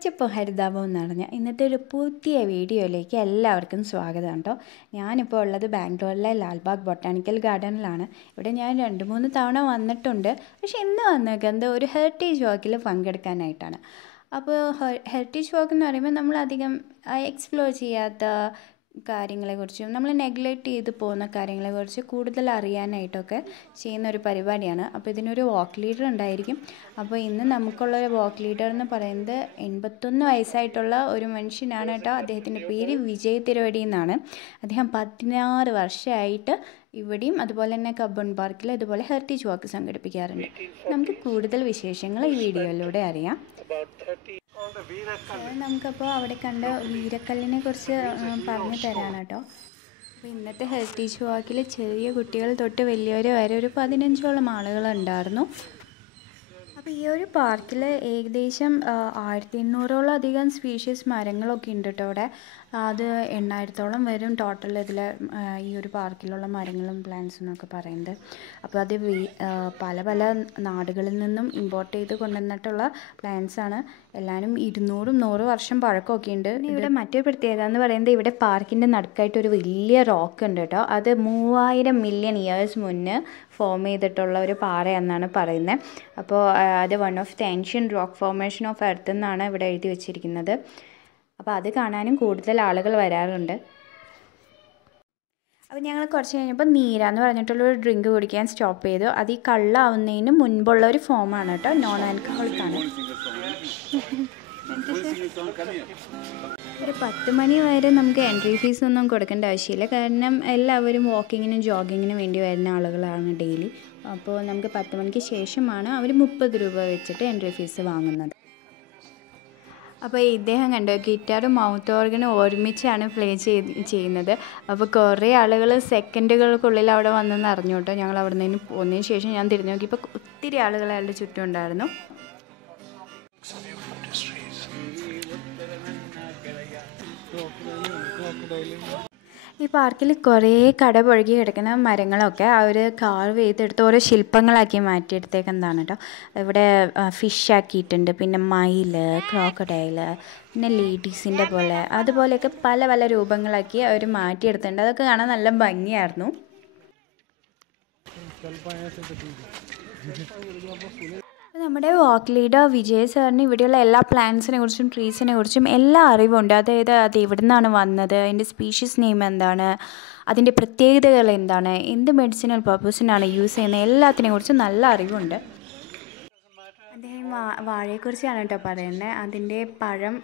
പച്ചപ്പും ഹരിതാപവും നിറഞ്ഞ ഇന്നത്തെ ഒരു പുതിയ വീഡിയോയിലേക്ക് എല്ലാവർക്കും സ്വാഗതം കേട്ടോ. ഞാനിപ്പോൾ ഉള്ളത് ബാംഗ്ലൂരിലെ ലാൽബാഗ് ബൊട്ടാണിക്കൽ ഗാർഡനിലാണ്. ഇവിടെ ഞാൻ 2-3 തവണ വന്നിട്ടുണ്ട്. പക്ഷേ ഇന്ന് വന്നേക്കുന്നത് ഒരു ഹെറിറ്റേജ് വാക്കിൽ പങ്കെടുക്കാനായിട്ടാണ്. അപ്പോൾ ഹെറിറ്റേജ് വാക്ക് എന്ന് പറയുമ്പോൾ നമ്മളധികം എക്സ്പ്ലോർ ചെയ്യാത്ത കാര്യങ്ങളെക്കുറിച്ചും നമ്മൾ നെഗ്ലക്റ്റ് ചെയ്ത് പോകുന്ന കാര്യങ്ങളെക്കുറിച്ച് കൂടുതൽ അറിയാനായിട്ടൊക്കെ ചെയ്യുന്ന ഒരു പരിപാടിയാണ്. അപ്പോൾ ഇതിനൊരു വാക്ക് ലീഡർ ഉണ്ടായിരിക്കും. അപ്പോൾ ഇന്ന് നമുക്കുള്ള വാക്ക് ലീഡർ എന്ന് പറയുന്നത് 81 വയസ്സായിട്ടുള്ള ഒരു മനുഷ്യനാണ് കേട്ടോ. അദ്ദേഹത്തിൻ്റെ പേര് വിജയ് തിരുവടി എന്നാണ്. അദ്ദേഹം 16 വർഷമായിട്ട് ഇവിടെയും അതുപോലെ തന്നെ കബ്ബൺ പാർക്കിൽ ഇതുപോലെ ഹെറിറ്റേജ് വാക്ക് സംഘടിപ്പിക്കാറുണ്ട്. നമുക്ക് കൂടുതൽ വിശേഷങ്ങൾ ഈ വീഡിയോയിലൂടെ അറിയാം. നമുക്കപ്പോൾ അവിടെ കണ്ട വീരക്കല്ലിനെ കുറിച്ച് പറഞ്ഞു തരാണ് കേട്ടോ. അപ്പോൾ ഇന്നത്തെ ഹെറിറ്റേജ് വാക്കിൽ ചെറിയ കുട്ടികൾ തൊട്ട് വലിയവർ വരെ ഒരു 15ഓളം ആളുകളുണ്ടായിരുന്നു. അപ്പോൾ ഈ ഒരു പാർക്കിൽ ഏകദേശം 1800ഓളം അധികം സ്പീഷീസ് മരങ്ങളൊക്കെ ഉണ്ട് കേട്ടോ. അവിടെ അത് 8000ഓളം വരും ടോട്ടൽ ഇതിൽ ഈ ഒരു പാർക്കിലുള്ള മരങ്ങളും പ്ലാന്റ്സും എന്നൊക്കെ പറയുന്നത്. അപ്പോൾ അത് പല പല നാടുകളിൽ നിന്നും ഇമ്പോർട്ട് ചെയ്ത് കൊണ്ടുവന്നിട്ടുള്ള പ്ലാന്റ്സാണ്. എല്ലാവരും 200-100 വർഷം പഴക്കമൊക്കെ ഉണ്ട്. ഇവിടെ മറ്റൊരു പ്രത്യേകത എന്ന് പറയുന്നത് ഇവിടെ പാർക്കിൻ്റെ നടുക്കായിട്ട് ഒരു വലിയ റോക്ക് ഉണ്ട് കേട്ടോ. അത് 3000 മില്യൺ ഇയേഴ്സ് മുന്നേ ഫോം ചെയ്തിട്ടുള്ള ഒരു പാറയെന്നാണ് പറയുന്നത്. അപ്പോൾ അത് one of the ancient rock formation of earth എന്നാണ് ഇവിടെ എഴുതി വെച്ചിരിക്കുന്നത്. അപ്പോൾ അത് കാണാനും കൂടുതൽ ആളുകൾ വരാറുണ്ട്. അപ്പോൾ ഞങ്ങൾ കുറച്ച് കഴിഞ്ഞപ്പോൾ നീര എന്ന് പറഞ്ഞിട്ടുള്ളൊരു ഡ്രിങ്ക് കുടിക്കാൻ സ്റ്റോപ്പ് ചെയ്തു. അത് ഈ കള്ളാവുന്നതിന് മുൻപുള്ള ഒരു ഫോമാണ് കേട്ടോ, നോൺ ആൽക്കഹോളിക്കാണ്. ഒരു 10 മണി വരെ നമുക്ക് എൻട്രി ഫീസ് ഒന്നും കൊടുക്കേണ്ട ആവശ്യമില്ല. കാരണം എല്ലാവരും വാക്കിങ്ങിനും ജോഗിങ്ങിനും വേണ്ടി വരുന്ന ആളുകളാണ് ഡെയിലി. അപ്പോൾ നമുക്ക് 10 മണിക്ക് ശേഷമാണ് അവർ 30 രൂപ വെച്ചിട്ട് എൻട്രി ഫീസ് വാങ്ങുന്നത്. അപ്പോൾ ഇദ്ദേഹം കണ്ടോ, ഗിറ്റാറും മൗത്ത് ഓർഗനും ഒരുമിച്ചാണ് പ്ലേ ചെയ്യുന്നത്. അപ്പോൾ കുറേ ആളുകൾ സെക്കൻഡുകൾക്കുള്ളിൽ അവിടെ വന്നെന്ന് അറിഞ്ഞു കേട്ടോ. ഞങ്ങൾ അവിടെ നിന്ന് പോന്നതിന് ശേഷം ഞാൻ തിരിഞ്ഞു നോക്കിയപ്പോൾ ഒത്തിരി ആളുകൾ അയാളുടെ ചുറ്റും ഉണ്ടായിരുന്നു. ഈ പാർക്കിൽ കുറേ കടപുഴകി കിടക്കുന്ന മരങ്ങളൊക്കെ അവർ കാർവ് ചെയ്തെടുത്ത് ഓരോ ശില്പങ്ങളാക്കി മാറ്റിയെടുത്തേക്കുന്നതാണ് കേട്ടോ. ഇവിടെ ഫിഷ് ആക്കിയിട്ടുണ്ട്, പിന്നെ മയിൽ, ക്രോക്കഡൈല്, പിന്നെ ലേഡീസിൻ്റെ പോലെ അതുപോലെയൊക്കെ പല പല രൂപങ്ങളാക്കി അവർ മാറ്റിയെടുത്തിട്ടുണ്ട്. അതൊക്കെ കാണാൻ നല്ല ഭംഗിയായിരുന്നു. നമ്മുടെ വാക്ക് ലീഡർ വിജയ് സാറിന് ഇവിടെയുള്ള എല്ലാ പ്ലാന്റ്സിനെ കുറിച്ചും ട്രീസിനെ കുറിച്ചും എല്ലാ അറിവുണ്ട്. അതായത് അത് എവിടെ നിന്നാണ് വന്നത്, അതിൻ്റെ സ്പീഷീസ് നെയിം എന്താണ്, അതിൻ്റെ പ്രത്യേകതകൾ എന്താണ്, എന്ത് മെഡിസിനൽ പർപ്പസിനാണ് യൂസ് ചെയ്യുന്നത്, എല്ലാത്തിനെ കുറിച്ചും നല്ല അറിവുണ്ട്. അദ്ദേഹം വാഴയെക്കുറിച്ചാണ് കേട്ടോ പറയുന്നത്. അതിൻ്റെ പഴം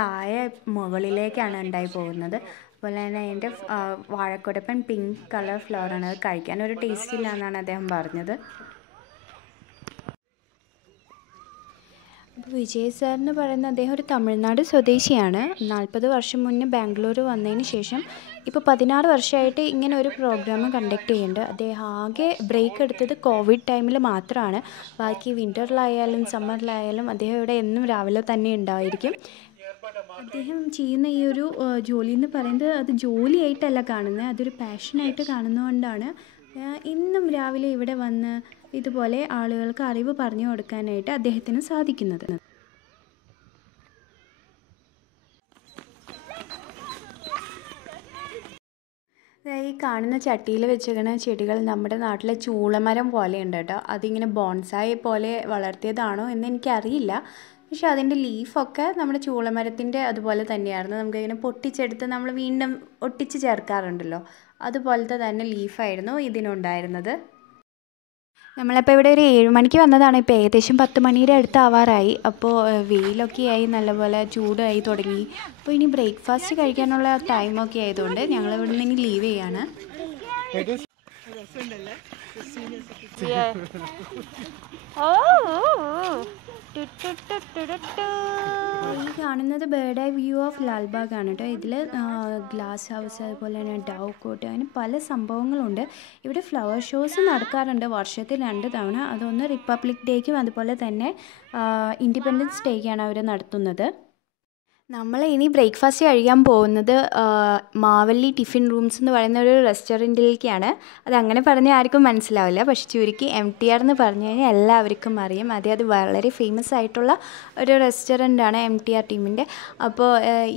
കായ മുകളിലേക്കാണ് ഉണ്ടായി പോകുന്നത്. അതുപോലെ തന്നെ അതിൻ്റെ വാഴക്കുടപ്പൻ പിങ്ക് കളർ ഫ്ലവറാണ്. അത് കഴിക്കാൻ ഒരു ടേസ്റ്റ് ഇല്ല എന്നാണ് അദ്ദേഹം പറഞ്ഞത്. അപ്പോൾ വിജയ് സാർ എന്ന് പറയുന്ന അദ്ദേഹം ഒരു തമിഴ്നാട് സ്വദേശിയാണ്. 40 വർഷം മുന്നേ ബാംഗ്ലൂർ വന്നതിന് ശേഷം ഇപ്പോൾ 16 വർഷമായിട്ട് ഇങ്ങനെ ഒരു പ്രോഗ്രാം കണ്ടക്ട് ചെയ്യുന്നുണ്ട്. അദ്ദേഹം ആകെ ബ്രേക്ക് എടുത്തത് കോവിഡ് ടൈമിൽ മാത്രമാണ്. ബാക്കി വിൻ്ററിലായാലും സമ്മറിലായാലും അദ്ദേഹം ഇവിടെ എന്നും രാവിലെ തന്നെ ഉണ്ടായിരിക്കും. അദ്ദേഹം ചെയ്യുന്ന ഈ ഒരു ജോലി എന്ന് പറയുന്നത് അത് ജോലിയായിട്ടല്ല കാണുന്നത്, അതൊരു പാഷനായിട്ട് കാണുന്നതുകൊണ്ടാണ് ഇന്നും രാവിലെ ഇവിടെ വന്ന് ഇതുപോലെ ആളുകൾക്ക് അറിവ് പറഞ്ഞു കൊടുക്കാനായിട്ട് അദ്ദേഹത്തിന് സാധിക്കുന്നത്. ഈ കാണുന്ന ചട്ടിയിൽ വെച്ചിരിക്കുന്ന ചെടികൾ നമ്മുടെ നാട്ടിലെ ചൂളമരം പോലെയുണ്ട് കേട്ടോ. അതിങ്ങനെ ബോൺസായി പോലെ വളർത്തിയതാണോ എന്ന് എനിക്കറിയില്ല. പക്ഷെ അതിൻ്റെ ലീഫൊക്കെ നമ്മുടെ ചൂളമരത്തിൻ്റെ അതുപോലെ തന്നെയായിരുന്നു. നമുക്കിങ്ങനെ പൊട്ടിച്ചെടുത്ത് നമ്മൾ വീണ്ടും ഒട്ടിച്ച് ചേർക്കാറുണ്ടല്ലോ, അതുപോലത്തെ തന്നെ ലീഫായിരുന്നു ഇതിനുണ്ടായിരുന്നത്. നമ്മളിപ്പോൾ ഇവിടെ ഒരു 7 മണിക്ക് വന്നതാണ്. ഇപ്പോൾ ഏകദേശം 10 മണിയുടെ അടുത്ത് ആവാറായി. അപ്പോൾ വെയിലൊക്കെ ആയി, നല്ലപോലെ ചൂടായി തുടങ്ങി. അപ്പോൾ ഇനി ബ്രേക്ക്ഫാസ്റ്റ് കഴിക്കാനുള്ള ടൈമൊക്കെ ആയതുകൊണ്ട് ഞങ്ങൾ ഇവിടെ നിന്ന് ഇനി ലീവ് ചെയ്യാണ്. ഈ കാണുന്നത് bird eye view of Lalbagh ആണ് കേട്ടോ. ഇതിൽ ഗ്ലാസ് ഹൗസ്, അതുപോലെ തന്നെ ഡവ് കോട്ട്, അങ്ങനെ പല സംഭവങ്ങളുണ്ട്. ഇവിടെ ഫ്ലവർ ഷോസ് നടക്കാറുണ്ട് വർഷത്തിൽ 2 തവണ. അതൊന്ന് റിപ്പബ്ലിക് ഡേക്കും അതുപോലെ തന്നെ ഇൻഡിപെൻഡൻസ് ഡേക്കാണ് അവർ നടത്തുന്നത്. നമ്മൾ ഇനി ബ്രേക്ക്ഫാസ്റ്റ് കഴിക്കാൻ പോകുന്നത് മാവല്ലി ടിഫിൻ റൂംസ് എന്ന് പറയുന്ന ഒരു റെസ്റ്റോറൻറ്റിലേക്കാണ്. അതങ്ങനെ പറഞ്ഞാൽ ആർക്കും മനസ്സിലാവില്ല, പക്ഷെ ചുരുക്കി MTR എന്ന് പറഞ്ഞു കഴിഞ്ഞാൽ എല്ലാവർക്കും അറിയാം. അത് വളരെ ഫേമസ് ആയിട്ടുള്ള ഒരു റെസ്റ്റോറൻറ്റാണ് MTR ടീമിൻ്റെ. അപ്പോൾ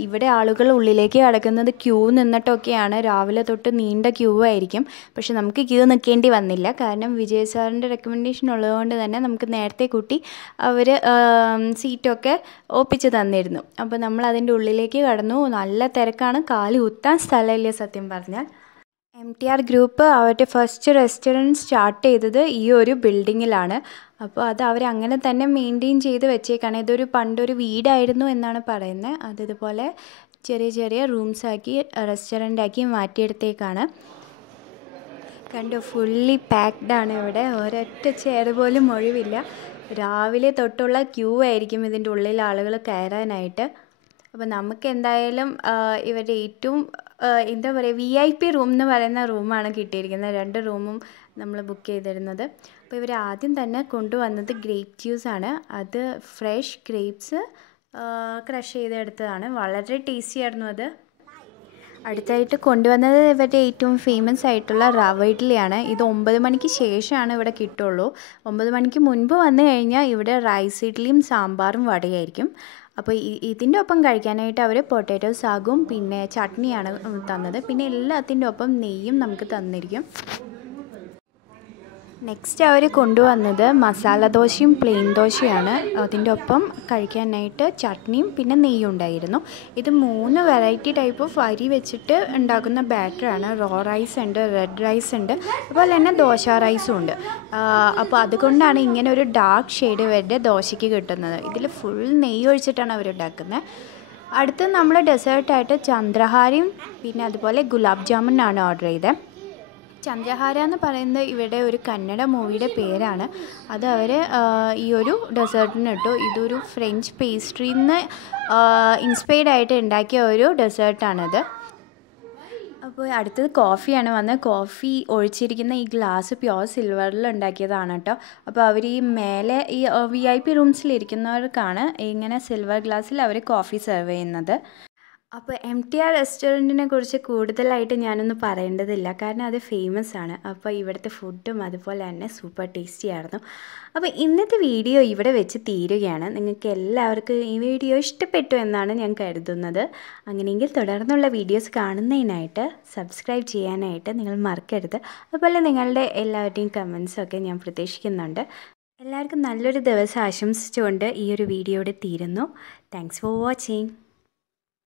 ഇവിടെ ആളുകൾ ഉള്ളിലേക്ക് കടക്കുന്നത് ക്യൂ നിന്നിട്ടൊക്കെയാണ്. രാവിലെ തൊട്ട് നീണ്ട ക്യൂ ആയിരിക്കും. പക്ഷെ നമുക്ക് ക്യൂ നിൽക്കേണ്ടി വന്നില്ല, കാരണം വിജയ് സാറിൻ്റെ റെക്കമെൻഡേഷൻ ഉള്ളതുകൊണ്ട് തന്നെ നമുക്ക് നേരത്തെ കൂട്ടി അവർ സീറ്റൊക്കെ ഒപ്പിച്ച് തന്നിരുന്നു. അപ്പോൾ നമ്മൾ അതിൻ്റെ ഉള്ളിലേക്ക് കടന്നു. നല്ല തിരക്കാണ്, കാല് കുത്താൻ സ്ഥലമില്ല സത്യം പറഞ്ഞാൽ. MTR ഗ്രൂപ്പ് അവരുടെ ഫസ്റ്റ് റെസ്റ്റോറൻറ്റ് സ്റ്റാർട്ട് ചെയ്തത് ഈ ഒരു ബിൽഡിങ്ങിലാണ്. അപ്പോൾ അത് അവരങ്ങനെ തന്നെ മെയിൻറ്റെയിൻ ചെയ്ത് വെച്ചേക്കാണ്. ഇതൊരു പണ്ടൊരു വീടായിരുന്നു എന്നാണ് പറയുന്നത്. അതിതുപോലെ ചെറിയ ചെറിയ റൂംസാക്കി റെസ്റ്റോറൻ്റാക്കി മാറ്റിയെടുത്തേക്കാണ്. കണ്ടു, ഫുള്ളി പാക്ഡാണ് ഇവിടെ. ഒരൊറ്റ ചെയർ പോലും ഒഴിവില്ല. രാവിലെ തൊട്ടുള്ള ക്യൂ ആയിരിക്കും ഇതിൻ്റെ ഉള്ളിൽ ആളുകൾ കയറാനായിട്ട്. അപ്പോൾ നമുക്ക് എന്തായാലും ഇവരുടെ ഏറ്റവും എന്താ പറയുക, VIP റൂം എന്ന് പറയുന്ന റൂമാണ് കിട്ടിയിരിക്കുന്നത്. 2 റൂമും നമ്മൾ ബുക്ക് ചെയ്തിരുന്നത്. അപ്പോൾ ഇവർ ആദ്യം തന്നെ കൊണ്ടുവന്നത് ഗ്രേപ്പ് ജ്യൂസാണ്. അത് ഫ്രഷ് ഗ്രേപ്സ് ക്രഷ് ചെയ്തെടുത്തതാണ്. വളരെ ടേസ്റ്റി ആയിരുന്നു അത്. അടുത്തായിട്ട് കൊണ്ടുവന്നത് ഇവരുടെ ഏറ്റവും ഫേമസ് ആയിട്ടുള്ള റവ ഇഡ്ഡലിയാണ്. ഇത് 9 മണിക്ക് ശേഷമാണ് ഇവിടെ കിട്ടുള്ളൂ. 9 മണിക്ക് മുൻപ് വന്നു കഴിഞ്ഞാൽ ഇവിടെ റൈസ് ഇഡ്ഡലിയും സാമ്പാറും വടയായിരിക്കും. അപ്പോൾ ഇതിൻ്റെ ഒപ്പം കഴിക്കാനായിട്ട് അവർ പൊട്ടാറ്റോ സാഗും പിന്നെ ചട്നിയാണ് തന്നത്. പിന്നെ എല്ലാത്തിൻ്റെ ഒപ്പം നെയ്യും നമുക്ക് തന്നിരിക്കും. നെക്സ്റ്റ് അവർ കൊണ്ടുവന്നത് മസാല ദോശയും പ്ലെയിൻ ദോശയാണ്. അതിൻ്റെ ഒപ്പം കഴിക്കാനായിട്ട് ചട്നിയും പിന്നെ നെയ്യും ഉണ്ടായിരുന്നു. ഇത് 3 വെറൈറ്റി ടൈപ്പ് ഓഫ് അരി വെച്ചിട്ട് ഉണ്ടാക്കുന്ന ബാറ്ററാണ്. റോ റൈസ് ഉണ്ട്, റെഡ് റൈസ് ഉണ്ട്, അതുപോലെ തന്നെ ദോശ റൈസും ഉണ്ട്. അപ്പോൾ അതുകൊണ്ടാണ് ഇങ്ങനെ ഒരു ഡാർക്ക് ഷെയ്ഡ് ഇവരുടെ ദോശയ്ക്ക് കിട്ടുന്നത്. ഇതിൽ ഫുൾ നെയ്യ് ഒഴിച്ചിട്ടാണ് അവരുണ്ടാക്കുന്നത്. അടുത്ത് നമ്മൾ ഡെസേർട്ടായിട്ട് ചന്ദ്രഹാരയും പിന്നെ അതുപോലെ ഗുലാബ് ജാമുനാണ് ഓർഡർ ചെയ്തത്. ചന്ദ്രഹാര എന്ന് പറയുന്നത് ഇവിടെ ഒരു കന്നഡ മൂവിയുടെ പേരാണ്. അത് അവർ ഈ ഒരു ഡെസേർട്ടിന് ഇട്ടു. ഇതൊരു ഫ്രഞ്ച് പേസ്ട്രിയിൽ നിന്ന് ഇൻസ്പയർഡ് ആയിട്ട് ഉണ്ടാക്കിയ ഒരു ഡെസേർട്ടാണിത്. അപ്പോൾ അടുത്തത് കോഫിയാണ് വന്നത്. കോഫി ഒഴിച്ചിരിക്കുന്ന ഈ ഗ്ലാസ് പ്യോർ സിൽവറിൽ ഉണ്ടാക്കിയതാണ് കേട്ടോ. അപ്പോൾ അവർ ഈ മേലെ ഈ VIP റൂംസിലിരിക്കുന്നവർക്കാണ് ഇങ്ങനെ സിൽവർ ഗ്ലാസ്സിൽ അവർ കോഫി സെർവ് ചെയ്യുന്നത്. അപ്പോൾ MTR റെസ്റ്റോറൻറ്റിനെ കുറിച്ച് കൂടുതലായിട്ട് ഞാനൊന്നും പറയേണ്ടതില്ല, കാരണം അത് ഫേമസ് ആണ്. അപ്പോൾ ഇവിടുത്തെ ഫുഡും അതുപോലെ തന്നെ സൂപ്പർ ടേസ്റ്റി ആയിരുന്നു. അപ്പോൾ ഇന്നത്തെ വീഡിയോ ഇവിടെ വെച്ച് തീരുകയാണ്. നിങ്ങൾക്ക് എല്ലാവർക്കും ഈ വീഡിയോ ഇഷ്ടപ്പെട്ടു എന്നാണ് ഞാൻ കരുതുന്നത്. അങ്ങനെയെങ്കിൽ തുടർന്നുള്ള വീഡിയോസ് കാണുന്നതിനായിട്ട് സബ്സ്ക്രൈബ് ചെയ്യാനായിട്ട് നിങ്ങൾ മറക്കരുത്. അതുപോലെ നിങ്ങളുടെ എല്ലാവരുടെയും കമൻസൊക്കെ ഞാൻ പ്രതീക്ഷിക്കുന്നുണ്ട്. എല്ലാവർക്കും നല്ലൊരു ദിവസം ആശംസിച്ചുകൊണ്ട് ഈ ഒരു വീഡിയോയുടെ തീരുന്നു. Thanks for watching.